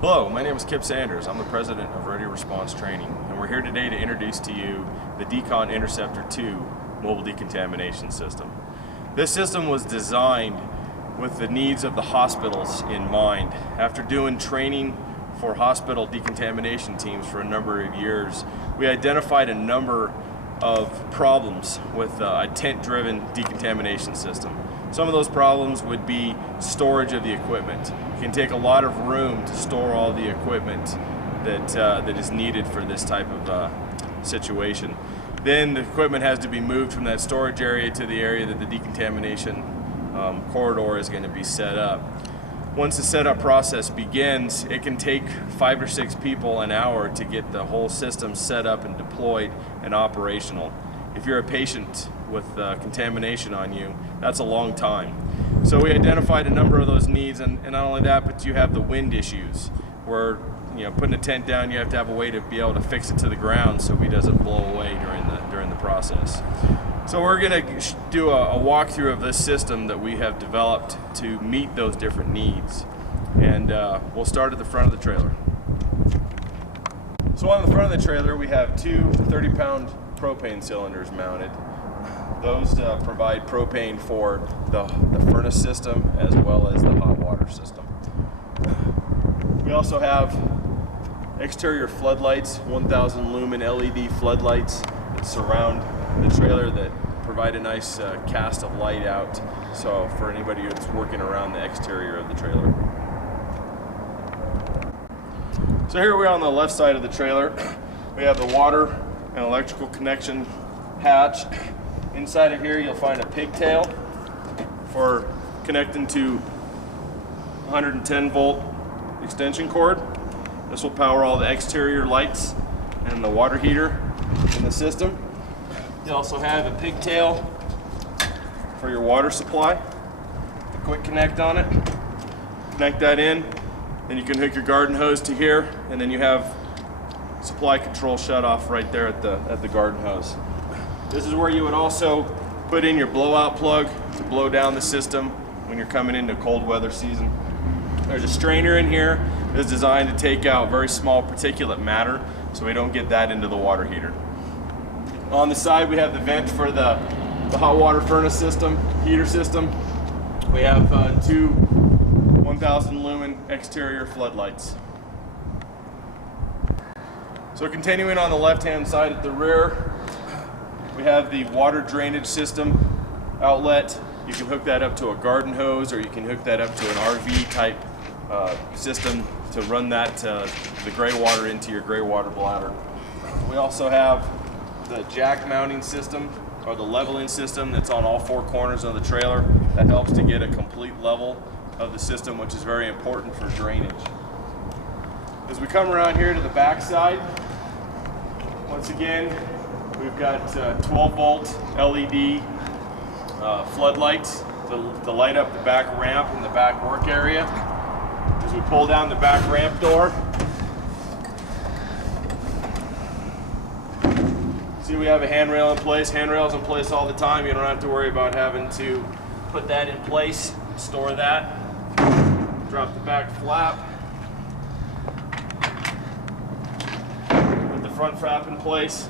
Hello, my name is Kip Sanders. I'm the president of Ready Response Training, and we're here today to introduce to you the Decon Interceptor II mobile decontamination system. This system was designed with the needs of the hospitals in mind. After doing training for hospital decontamination teams for a number of years, we identified a number of problems with a tent-driven decontamination system. Some of those problems would be storage of the equipment. It can take a lot of room to store all the equipment that is needed for this type of situation. Then the equipment has to be moved from that storage area to the area that the decontamination corridor is going to be set up. Once the setup process begins, it can take 5 or 6 people an hour to get the whole system set up and deployed and operational. If you're a patient with contamination on you, that's a long time. So we identified a number of those needs, and not only that, but you have the wind issues where, you know, putting a tent down, you have to have a way to be able to fix it to the ground so it doesn't blow away during the process. So we're going to do a walkthrough of this system that we have developed to meet those different needs. And we'll start at the front of the trailer. So on the front of the trailer we have 2 30-pound propane cylinders mounted. Those provide propane for the furnace system as well as the hot water system. We also have exterior floodlights, 1000 lumen LED floodlights that surround the trailer that provide a nice cast of light out, so for anybody that's working around the exterior of the trailer. So here we are on the left side of the trailer. We have the water and electrical connection hatch. Inside of here you'll find a pigtail for connecting to 110 volt extension cord. This will power all the exterior lights and the water heater in the system. You also have a pigtail for your water supply. A quick connect on it. Connect that in, then you can hook your garden hose to here, and then you have supply control shut off right there at the garden hose. This is where you would also put in your blowout plug to blow down the system when you're coming into cold weather season. There's a strainer in here that's designed to take out very small particulate matter so we don't get that into the water heater. On the side we have the vent for the hot water furnace system, heater system. We have 2 1000 lumen exterior floodlights. So continuing on the left hand side at the rear, we have the water drainage system outlet. You can hook that up to a garden hose, or you can hook that up to an RV type system to run that the gray water into your gray water bladder. We also have the jack mounting system, or the leveling system, that's on all 4 corners of the trailer. That helps to get a complete level of the system, which is very important for drainage. As we come around here to the back side, once again we've got 12 volt LED floodlights to light up the back ramp and the back work area. As we pull down the back ramp door, see we have a handrail in place. Handrails in place all the time. You don't have to worry about having to put that in place, store that. Drop the back flap. Put the front flap in place,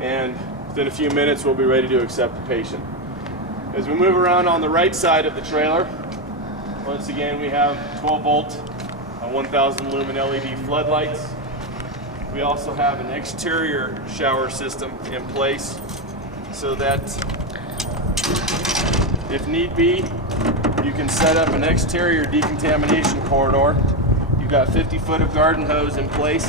and within a few minutes we'll be ready to accept the patient. As we move around on the right side of the trailer, once again we have 12 volt 1000 lumen LED floodlights. We also have an exterior shower system in place so that if need be, you can set up an exterior decontamination corridor. You've got 50 foot of garden hose in place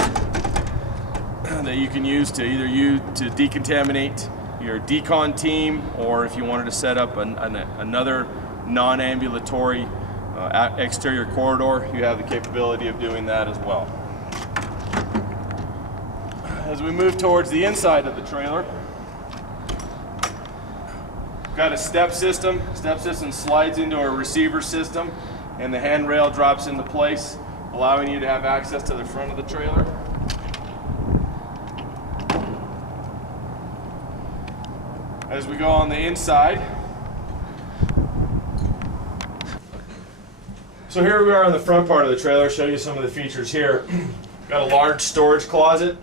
that you can use to either decontaminate your decon team, or if you wanted to set up another non-ambulatory exterior corridor, you have the capability of doing that as well. As we move towards the inside of the trailer, we've got a step system. Step system slides into a receiver system, and the handrail drops into place, allowing you to have access to the front of the trailer. As we go on the inside, so here we are on the front part of the trailer. I'll show you some of the features here. Got a large storage closet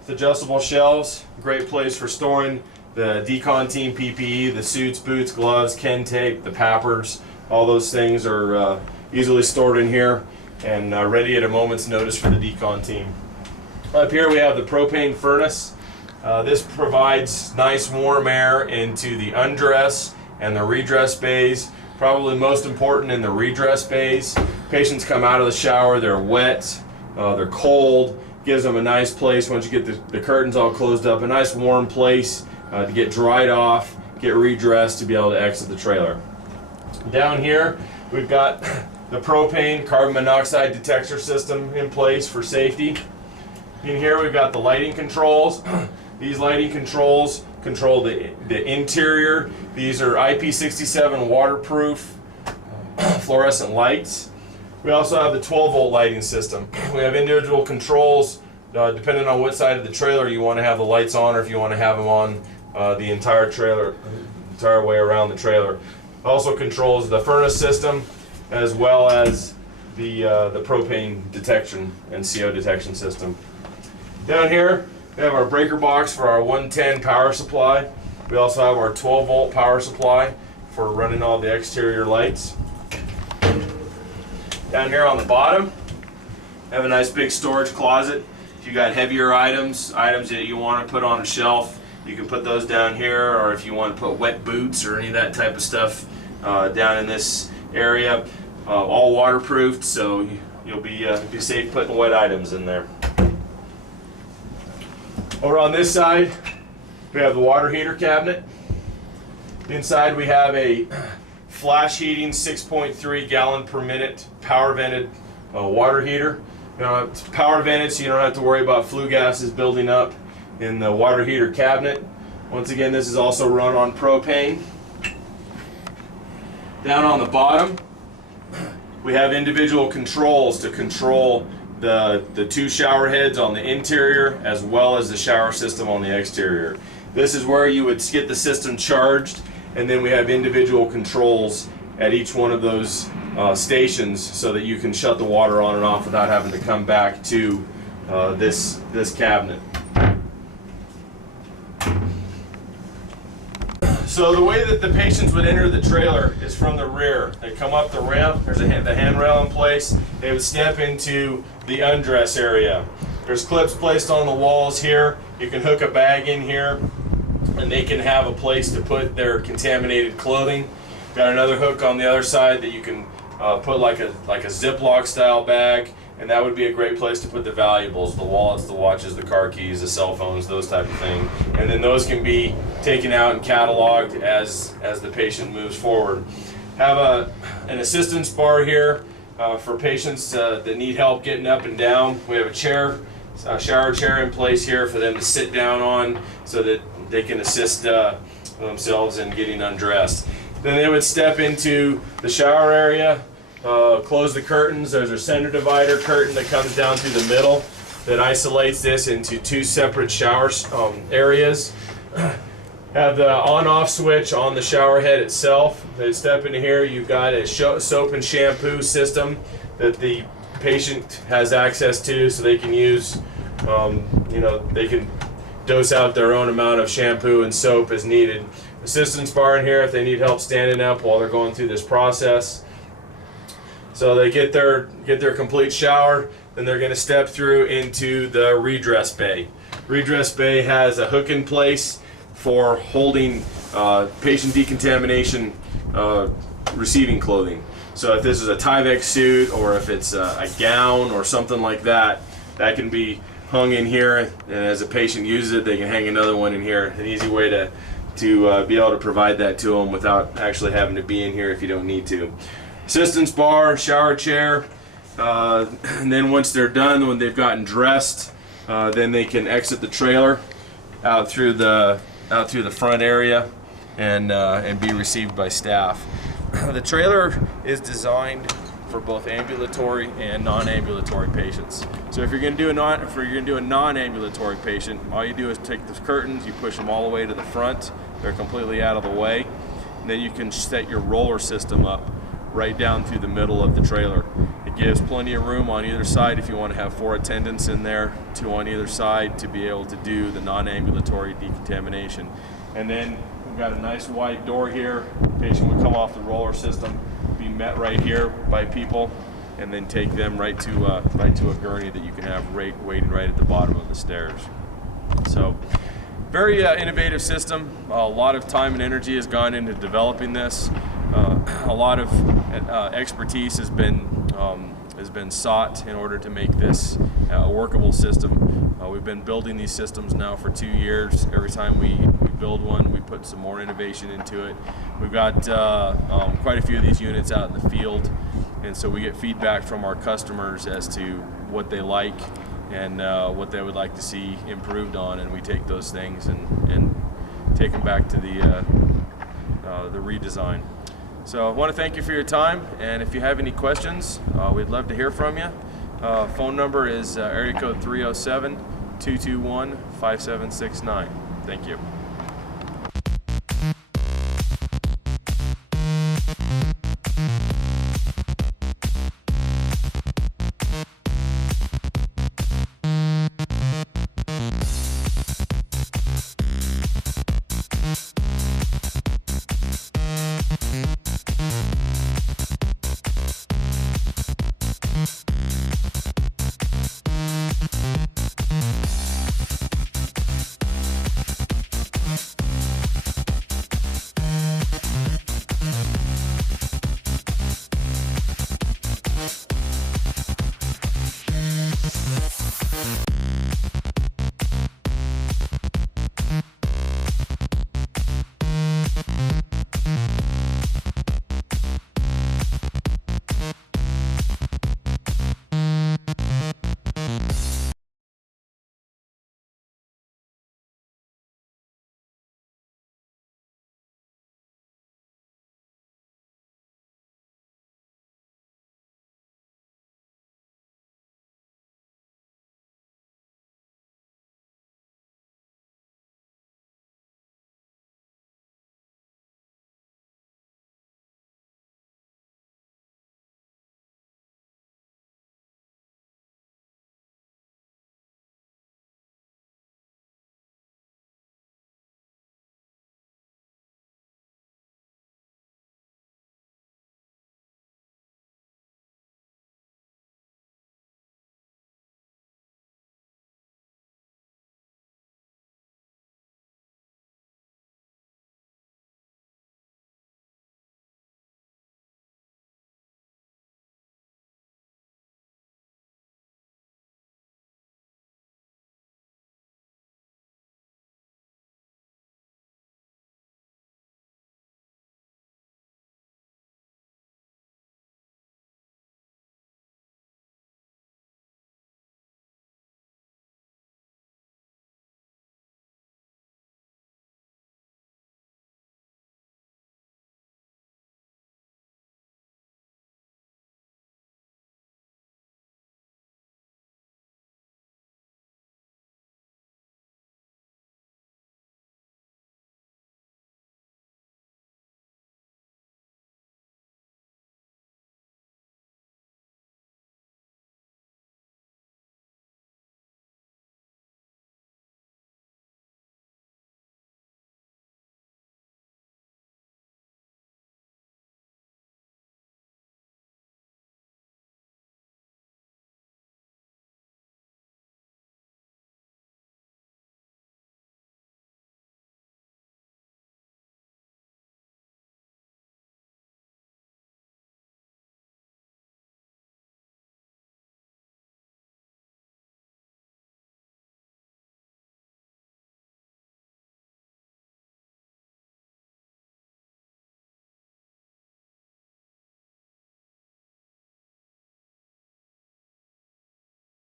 with adjustable shelves. Great place for storing the Decon team PPE, the suits, boots, gloves, Ken tape, the pappers. All those things are easily stored in here and ready at a moment's notice for the Decon team. Up here we have the propane furnace. This provides nice warm air into the undress and the redress bays. Probably most important in the redress bays. Patients come out of the shower, they're wet, they're cold. Gives them a nice place once you get the curtains all closed up, a nice warm place to get dried off, get redressed to be able to exit the trailer. Down here we've got the propane carbon monoxide detector system in place for safety. In here we've got the lighting controls. These lighting controls control the interior. These are IP67 waterproof fluorescent lights. We also have the 12-volt lighting system. We have individual controls depending on what side of the trailer you want to have the lights on, or if you want to have them on the entire trailer, entire way around the trailer. Also controls the furnace system as well as the propane detection and CO detection system. Down here we have our breaker box for our 110 power supply. We also have our 12-volt power supply for running all the exterior lights. Down here on the bottom, have a nice big storage closet. If you got heavier items that you want to put on a shelf, you can put those down here, or if you want to put wet boots or any of that type of stuff down in this area. All waterproofed, so you'll be safe putting wet items in there. Over on this side, we have the water heater cabinet. Inside we have a flash heating 6.3 gallon per minute power vented water heater. It's power vented, so you don't have to worry about flue gases building up in the water heater cabinet. Once again, this is also run on propane. Down on the bottom, we have individual controls to control the two shower heads on the interior as well as the shower system on the exterior. This is where you would get the system charged, and then we have individual controls at each one of those stations so that you can shut the water on and off without having to come back to this cabinet. So the way that the patients would enter the trailer is from the rear. They come up the ramp, there's the handrail in place, they would step into the undress area. There's clips placed on the walls here. You can hook a bag in here and they can have a place to put their contaminated clothing. Got another hook on the other side that you can put like a Ziploc style bag, and that would be a great place to put the valuables, the wallets, the watches, the car keys, the cell phones, those type of things. And then those can be taken out and cataloged as the patient moves forward. Have an assistance bar here for patients that need help getting up and down. We have a shower chair in place here for them to sit down on so that they can assist themselves in getting undressed. Then they would step into the shower area, close the curtains. There's a center divider curtain that comes down through the middle that isolates this into two separate shower areas. Have the on-off switch on the shower head itself. They step into here. You've got a soap and shampoo system that the patient has access to, so they can use, they can dose out their own amount of shampoo and soap as needed. Assistance bar in here if they need help standing up while they're going through this process. So they get their complete shower, then they're going to step through into the redress bay. Redress bay has a hook in place for holding patient decontamination receiving clothing. So if this is a Tyvek suit, or if it's a gown or something like that, that can be hung in here, and as a patient uses it, they can hang another one in here. An easy way to to be able to provide that to them without actually having to be in here if you don't need to. Assistance bar, shower chair, and then once they're done, when they've gotten dressed, then they can exit the trailer out through the front area and be received by staff. The trailer is designed for both ambulatory and non-ambulatory patients. So if you're going to do a non-ambulatory patient, all you do is take the curtains, you push them all the way to the front. They're completely out of the way, and then you can set your roller system up right down through the middle of the trailer. It gives plenty of room on either side if you want to have 4 attendants in there, 2 on either side, to be able to do the non-ambulatory decontamination. And then we've got a nice wide door here. The patient would come off the roller system, be met right here by people, and then take them right to a gurney that you can have waiting right at the bottom of the stairs. So very innovative system. A lot of time and energy has gone into developing this. A lot of expertise has been sought in order to make this a workable system. We've been building these systems now for 2 years. Every time we build one, we put some more innovation into it. We've got quite a few of these units out in the field, and so we get feedback from our customers as to what they like and what they would like to see improved on, and we take those things and take them back to the redesign. So I want to thank you for your time, and if you have any questions, we'd love to hear from you. Phone number is area code 307-221-5769. Thank you.